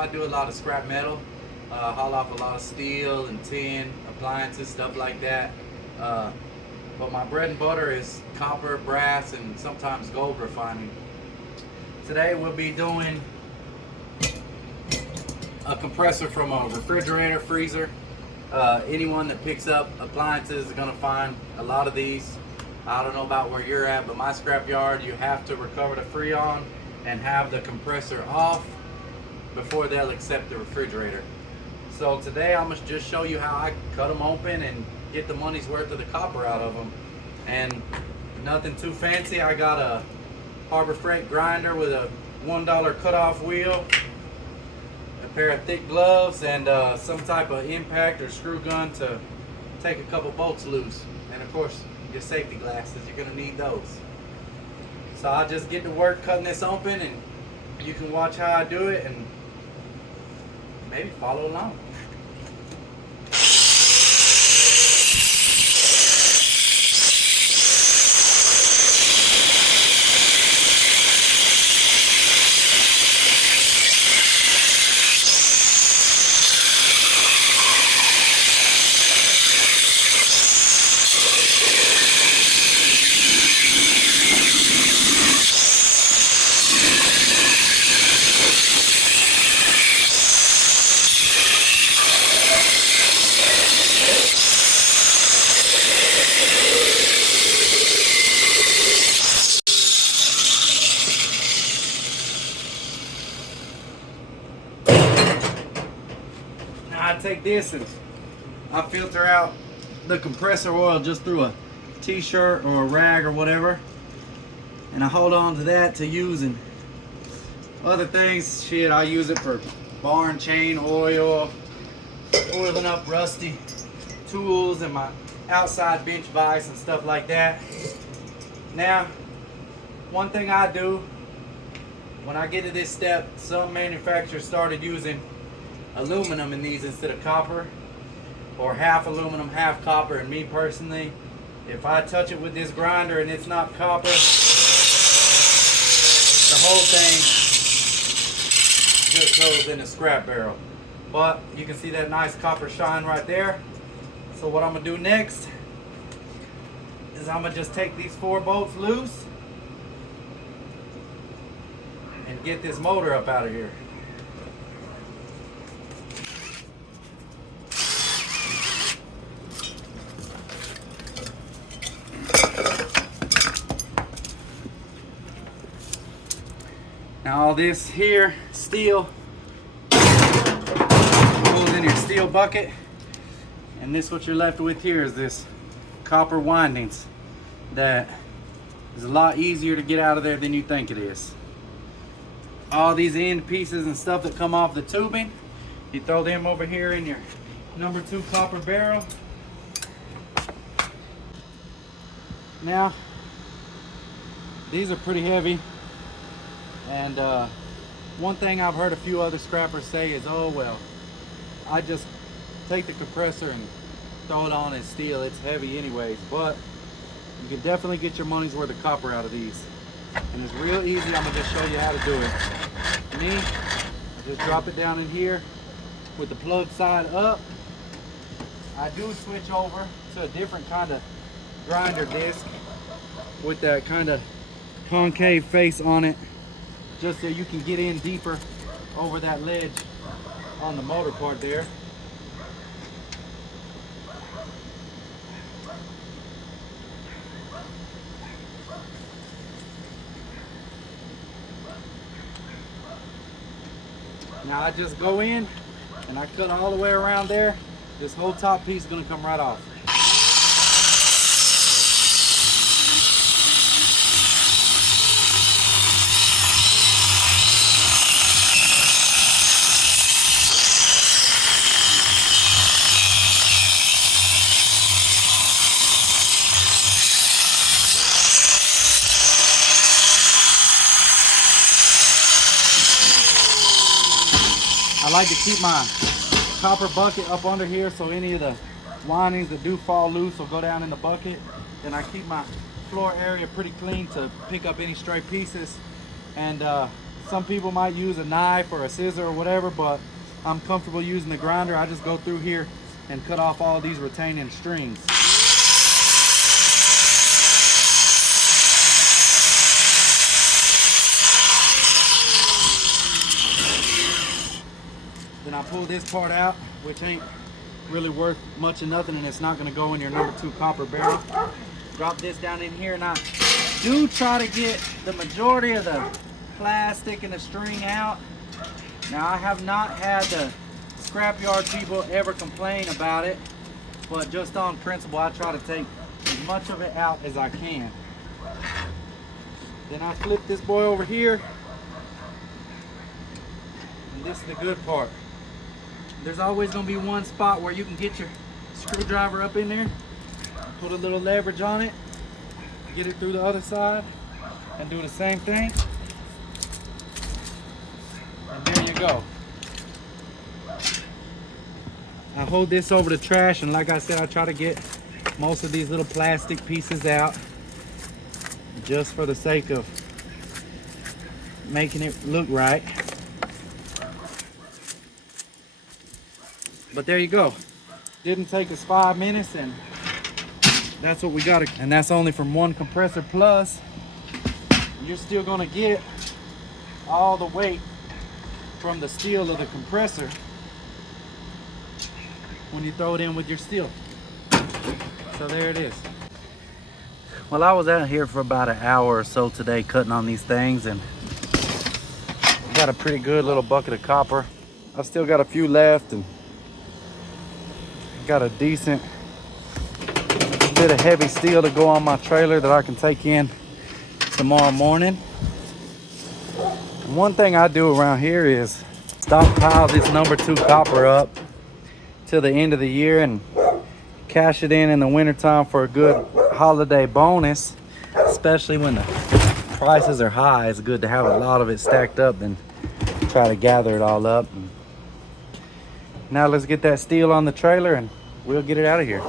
I do a lot of scrap metal, haul off a lot of steel and tin, appliances, stuff like that. But my bread and butter is copper, brass, and sometimes gold refining. Today we'll be doing a compressor from a refrigerator, freezer. Anyone that picks up appliances is going to find a lot of these. I don't know about where you're at, but my scrap yard, you have to recover the Freon and have the compressor off before they'll accept the refrigerator. So today I'm going to just show you how I cut them open and get the money's worth of the copper out of them. And nothing too fancy. I got a Harbor Freight grinder with a $1 cutoff wheel, a pair of thick gloves, and some type of impact or screw gun to take a couple bolts loose. And of course, your safety glasses, you're going to need those. So I'll just get to work cutting this open, and you can watch how I do it and maybe follow along. I take this and I filter out the compressor oil just through a t-shirt or a rag or whatever, and I hold on to that to use in other things. Shit, I use it for bar and chain oil, oiling up rusty tools and my outside bench vise and stuff like that. Now, one thing I do when I get to this step, some manufacturers started using aluminum in these instead of copper, or half aluminum, half copper. And me personally, if I touch it with this grinder and it's not copper, the whole thing just goes in the scrap barrel. But you can see that nice copper shine right there. So what I'm gonna do next is I'm gonna just take these 4 bolts loose and get this motor up out of here. Now all this here steel goes in your steel bucket, and this what you're left with here is this copper windings that is a lot easier to get out of there than you think it is. All these end pieces and stuff that come off the tubing, you throw them over here in your number 2 copper barrel. Now these are pretty heavy. And one thing I've heard a few other scrappers say is, oh well, I just take the compressor and throw it on as steel, it's heavy anyways. But you can definitely get your money's worth of copper out of these. And it's real easy. I'm gonna just show you how to do it. Me, I just drop it down in here with the plug side up. I do switch over to a different kind of grinder disc with that kind of concave face on it, just so you can get in deeper over that ledge on the motor part there. Now I just go in and I cut all the way around there. This whole top piece is gonna come right off. I like to keep my copper bucket up under here so any of the windings that do fall loose will go down in the bucket. Then I keep my floor area pretty clean to pick up any stray pieces. And Some people might use a knife or a scissor or whatever, but I'm comfortable using the grinder. I just go through here and cut off all these retaining strings. Then I pull this part out, which ain't really worth much of nothing, and it's not gonna go in your number 2 copper barrel. Drop this down in here, and I do try to get the majority of the plastic and the string out. Now, I have not had the scrapyard people ever complain about it, but just on principle, I try to take as much of it out as I can. Then I flip this boy over here, and this is the good part. There's always going to be one spot where you can get your screwdriver up in there, put a little leverage on it, get it through the other side, and do the same thing. And there you go. I hold this over the trash, and like I said, I try to get most of these little plastic pieces out just for the sake of making it look right. But there you go. Didn't take us 5 minutes, and that's what we got. And that's only from one compressor plus. You're still gonna get all the weight from the steel of the compressor when you throw it in with your steel. So there it is. Well, I was out here for about an hour or so today cutting on these things, and got a pretty good little bucket of copper. I've still got a few left, and got a decent bit of heavy steel to go on my trailer that I can take in tomorrow morning. And one thing I do around here is stockpile this number 2 copper up till the end of the year and cash it in the wintertime for a good holiday bonus, especially when the prices are high. It's good to have a lot of it stacked up than try to gather it all up. And now let's get that steel on the trailer and we'll get it out of here.